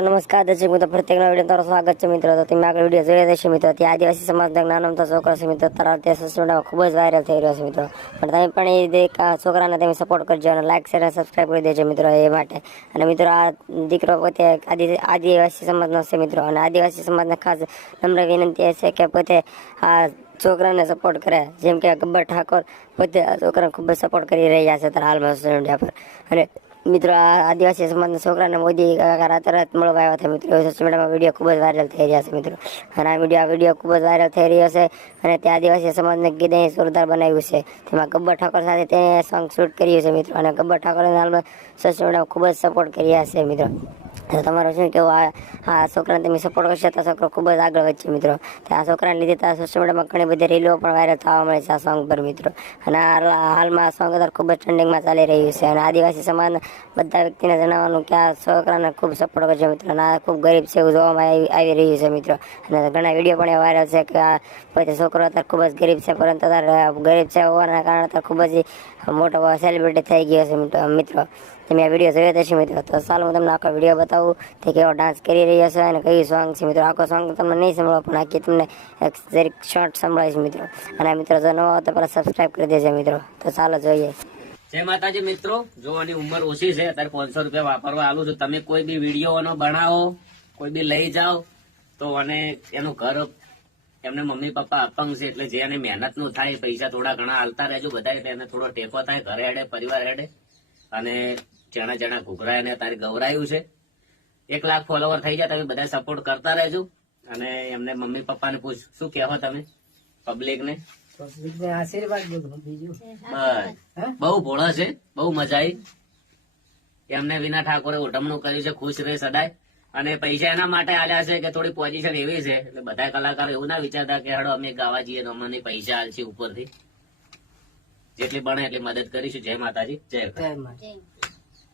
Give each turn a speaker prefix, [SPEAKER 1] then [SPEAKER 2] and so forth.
[SPEAKER 1] નમસ્કાર, દર્શક મિત્રો પ્રત્યેકના વીડિયો તમારું સ્વાગત છે મિત્રો. તો તમે આગળ વીડિયો જોઈ રહેશે મિત્રો. ત્યાં આદિવાસી સમાજના નાનો મોટો છોકરો છે મિત્રો. તારા ત્યાં સોશિયલ મીડિયામાં ખૂબ જ વાયરલ થઈ રહ્યો છે મિત્રો. પણ તમે પણ એ આ છોકરાને તમે સપોર્ટ કરજો અને લાઇક શેર અને સબસ્ક્રાઈબ કરી દેજો મિત્રો એ માટે. અને મિત્રો, આ દીકરો પોતે આદિ, આદિવાસી સમાજનો છે મિત્રો. અને આદિવાસી સમાજને ખાસ નમ્ર વિનંતી એ છે કે પોતે આ છોકરાને સપોર્ટ કરે. જેમ કે ગબ્બર ઠાકોર પોતે છોકરાને ખૂબ જ સપોર્ટ કરી રહ્યા છે અત્યારે હાલમાં સોશિયલ મીડિયા પર. અને મિત્રો, આ આદિવાસી સમાજના છોકરાને મોદી રાતરાત રાત રાત મળવા આવ્યા હતા મિત્રો. સોશિયલ મીડિયામાં વીડિયો ખૂબ જ વાયરલ થઈ રહ્યા છે મિત્રો. અને આ વીડિયો વીડિયો ખૂબ જ વાયરલ થઈ રહ્યો છે અને તે આદિવાસી સમાજને કીધે જોરદાર બનાવ્યું છે. તેમાં ગબ્બર ઠાકોર સાથે તે સોંગ શૂટ કર્યું છે મિત્રો. અને ગબ્બર ઠાકોરને હાલમાં સોશિયલ મીડિયામાં ખૂબ જ સપોર્ટ કરી રહ્યા છે મિત્રો. તો તમારું શું કેવું આ આ છોકરાને તમે સપોર્ટ કરશો તો છોકરો ખૂબ જ આગળ વધશે મિત્રો. તો આ છોકરાને લીધે તો સોશિયલ મીડિયામાં ઘણી બધી રીલો પણ વાયરલ થવા મળે છે આ સોંગ પર મિત્રો. અને હાલમાં આ સોંગ અત્યારે ખૂબ જ ટ્રેન્ડિંગમાં ચાલી રહ્યું છે. અને આદિવાસી સમાજ બધા વ્યક્તિને જણાવવાનું કે આ છોકરાને ખૂબ સપોર્ટ કરજો મિત્રો. અને આ ખૂબ ગરીબ છે એવું જોવામાં આવી રહ્યું છે મિત્રો. અને ઘણા વીડિયો પણ એવા વાયરલ છે કે આ પછી છોકરો અત્યારે ખૂબ જ ગરીબ છે, પરંતુ અત્યારે ગરીબ છે હોવાના કારણે અત્યારે ખૂબ જ મોટો સેલિબ્રિટી થઈ ગયો છે મિત્રો. તમે આ વીડિયો જોયો છે મિત્રો. તો ચાલો હું તમને આખો વીડિયો બતાવું તે કેવો ડાન્સ કરી રહ્યો છે અને કયું સોંગ છે મિત્રો. આખો સોંગ તમને નહીં સંભળો પણ આખી તમને જરીક શોર્ટ સંભળાવીશ મિત્રો. અને મિત્રો જો ન હોય તો પહેલાં સબસ્ક્રાઈબ કરી દેજો મિત્રો. તો ચાલો જોઈએ.
[SPEAKER 2] જય માતાજી મિત્રો. જો આની ઉંમર ઓછી છે, અત્યારે પાંચસો રૂપિયા વાપરવા આલું છું. તમે કોઈ બી વીડિયો બનાવો, કોઈ બી લઈ જાઓ, તો અને એનું ઘર એમને મમ્મી, પપ્પા અપંગ છે, એટલે જે એને મહેનતનું થાય, પૈસા થોડા ઘણા હાલતા રહેજો. બધા એને થોડો ટેકો થાય, ઘરે હેડે પરિવાર હેડે અને જણા જણા ઘૂઘરા એને તારે ગૌરાયું છે. એક લાખ ફોલોવર થઈ જાય તમે બધા સપોર્ટ કરતા રહેજો. અને એમને મમ્મી પપ્પાને પૂછ શું કહેવો તમે? પબ્લિક ને?
[SPEAKER 3] આશીર્વાદ બીજું.
[SPEAKER 2] બસ. બહુ ભોળા છે બહુ મજા આવી. એમને વિના ઠાકોરે ઉઠમણું કર્યું છે ખુશ રહે સદાય. અને પૈસા એના માટે આલ્યા છે કે થોડી પોઝિશન એવી છે એટલે બધા કલાકારો એવું ના વિચારતા કે હડો અમે ગાવા જઈએ તો અમને પૈસા આલશે ઉપરથી. જેટલી બને એટલી મદદ કરીશું. જય માતાજી જય
[SPEAKER 3] જય માતા